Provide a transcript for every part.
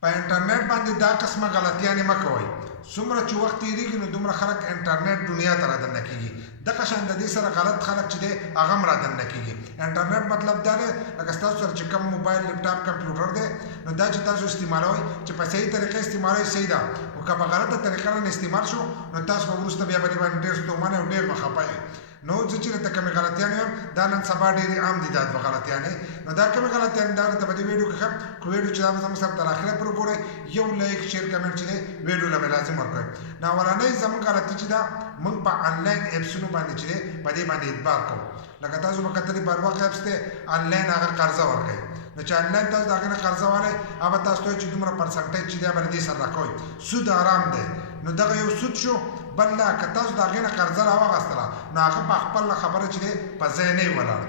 په انټرنیټ باندې دا قسمه غلطیانې مه کوئ. څومره چې وخت تېرېږي نو دومره خلک انټرنیټ دنیا ته رادننه کېږي. دغه شان د دې سره غلط خلک چې دی هغه هم رادننه کېږي. انټرنیټ مطلب دا دی لکه ستاسو سره چې کوم موبایل لیپټاپ کمپیوټر دی نو دا چې تاسو استعمالوئ چې په صحیح طریقه استعمالوئ صحیح ده، خو که په غلطه طریقه نه استعمال شو نو تاسو به وروسته بیا په دې باندې ډېر ستومانه او ډېر به خفه یئ. نو زه چې درته کومې غلطیانې وایم دا نن سبا ډېرې عام دي دا دوه غلطیانې. نو دا کومې غلطیانې دا درته په دې ویډیو کې ښیم، خو ویډیو چې دا به زموږ سره تر اخره پورې ګورئ، یو لایک شیر کمنټ چې دی ویډیو له به لازم ورکړئ. نو اولنۍ زموږ غلطي چې ده موږ په آنلاین ایپسونو باندې چې دی په دې باندې اعتبار کوو. لکه تاسو به کتلي بروق ایپس دی آنلاین هغه قرضه ورکوي. نو چې آنلاین تاسو د هغې نه قرضه والی هغه تاسو ته وایي چې دومره پرسنټیج چې دی به له دې سره راکوئ. سود حرام دی. نو دغه یو سود شو. بل لا که تاسو د هغې نه قرضه راواخیستله نو هغه په خپله خبره چې دی په ځای نه وي ولاړ.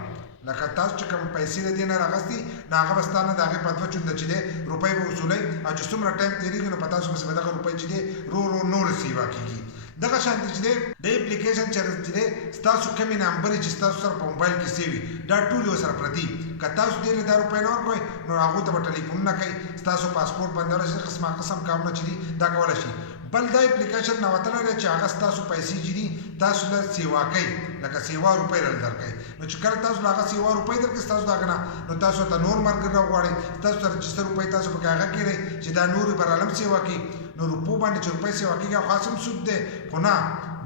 لکه تاسو چې کوم پیسې د دې نه راغستي نو هغه به ستا نه د هغې په دوه چونده چې دی روپۍ به وصولئ او چې څومره ټایم تېرېږي نو په تاسو پسې به دغه روپۍ چې دی رو نورې سیوا کېږي. دغه شانتې چې دی د اپلیکیشن چې دی ستاسو کومې نمبرې چې ستاسو سره په موبایل کې سیوي دا ټول یو سره پرتي. که تاسو دې له دا روپۍ نه ورکوئ نو هغو ته به ټلیفونونه کوي، ستاسو پاسپورټ بندولی شي، قسمه قسم کارونه چې دي دا کولی شي. بل دا اپلیکیشن نوتلی دی چې هغه ستاسو پیسې چې دي تاسو له سیوا کوي، لکه سیوا روپۍ راله درکوي. نو چې کله تاسو له هغه سیوا روپۍ درکړي ستاسو د هغه نه نو تاسو ته نور ملګري راوغواړئ، ستاسو سره چې څه روپۍ تاسو پکې هغه کړئ چې دا نورې به راله هم سیوا کړي. نو روپو باندې چې روپۍ سیوا کېږي خاص هم سود دی، خو نه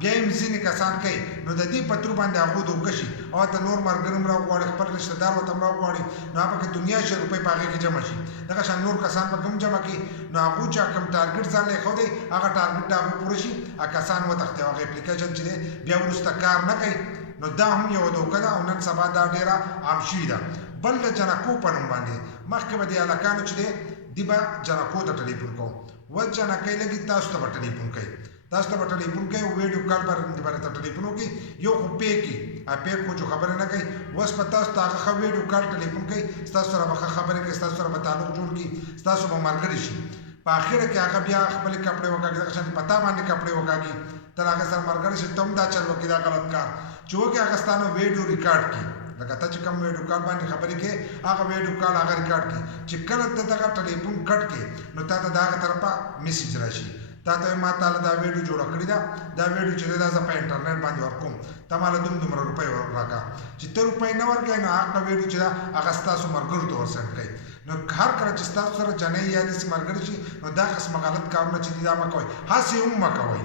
بیا یې ځینې کسان کوي نو د دې په ترو باندې هغو دوکه شي او ته نور ملګري هم راوغواړي، خپل رشته دار ورته هم راوغواړي نو هغه پکې دنیا شي روپۍ په هغې کې جمع شي. دغه شان نور کسان پکې هم جمع کړي نو هغو چې کوم ټارګېټ ځان له ایښودی هغه ټارګېټ د هغو پوره شي، هغه کسان وتښتي او هغه اپلیکیشن چې دی بیا وروسته کار نه کوي. نو دا هم یوه دوکه ده او نن سبا دا ډېره عام شوې ده. بل د جنکو په نوم باندې مخکې به د هلکانو چې دی دوی به جنکو ته ټلیفون کوو، و جنکۍ لګي تاسو ته به ټلیفون کوي، تاسو ته به ټلیفون کوي ویډیو کال باندې ته ټلیفون وکړي، یو خو پې کړي پې خو چې خبرې نه کوي. اوس به تاسو ته هغه ښه ویډیو کال ټلیفون کوي، ستاسو سره به ښه خبرې کوي، ستاسو سره به تعلق جوړ کړي، ستاسو به ملګري شي. په اخره کې هغه بیا خپلې کپړې وکاږي، دغه شانتې په تا باندې کپړې وکاږي، تر هغې سره ملګری شي، ته هم دا چل وکړي دا غلط کار چې وکړي هغه ستا نه ویډیو ریکارډ کړي. لکه ته چې کوم ویډیو کال باندې خبرې کوې هغه ویډیو کال هغه ریکارډ کړي چې کله ته دغه ټلیفون کټ کړې نو تا ته د هغه طرفه میسیج راشي، تا ته ما تعالی دا ویډیو جوړه کړې ده، دا ویډیو چې دی دا زه په انټرنیټ باندې ورکوم، ته ماله دومره روپۍ راکړه. چې ته روپۍ نه ورکوې نو هغه ویډیو چې ده هغه ستاسو ملګرو ته ورسند کوي. نو هر کله چې ستاسو سره جنۍ یا داسې ملګري شي نو دا قسمه غلط کارونه چې دي دا مه کوئ، هسې هم مه کوئ،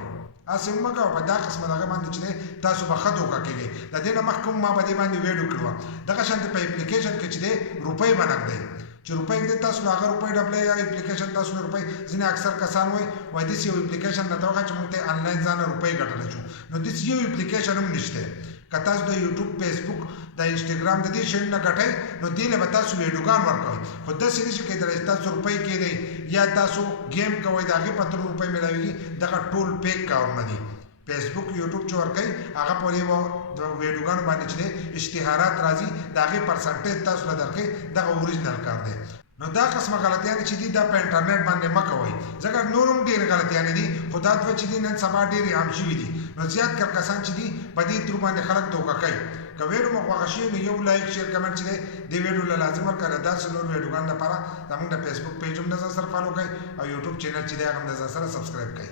هسې هم مه کوئ. په دا قسمه دغه باندې چې دی تاسو به ښه دوکه کېږئ. د دې نه مخکې ما په دې باندې ویډیو کړې وه. دغه شانتې په اپلیکیشن کې چې دی روپۍ به نږدئ چې روپۍ ږدئ تاسو له هغه روپۍ ډبلئ یا اپلیکیشن تاسو له روپۍ ځینې اکثر کسان وایي داسې یو اپلیکیشن راته وښیه چې موږ ته آنلاین ځانه روپۍ ګټلی شو. نو داسې یو اپلیکیشن هم نشته. که تاسو د یوټیوب، فیسبوک، د انسټاګرام د دې شیانو نه ګټئ نو دې له به تاسو ویډیوګان ورکوئ، خو داسې نه شي کېدلی چې تاسو روپۍ کېدئ یا تاسو گیم کوئ د هغې په تر روپۍ میلاوېږي. دغه ټول فیک کارونه دي. فیسبوک، یوټیوب چې ورکوئ هغه پورې به د ویډیوګانو باندې چې دی اشتهارات راځي د هغې پرسنټیج تاسو له درکوي، دغه اوریجنل کار دی. نو دا قسمه غلطیانې چې دي دا په انټرنیټ باندې مه کوئ، ځکه نور هم ډېرې غلطیانې دي خو دا دوه چې دي نن سبا ډېرې عام شوي دي. نو زیات کر کسان چې دي په دې ترو باندې خلک دوکه کوي. که ویډیو مو خوښه شوي نو یو لایک شیر کمنټ چې دی دې ویډیو له لازم ورکړئ. داسې نور ویډیوګانو لپاره زموږ د فیسبوک پیج هم د ځان سره فالو کړئ او یوټیوب چینل چې دی هغه هم د ځان سره سبسکرایب کړئ.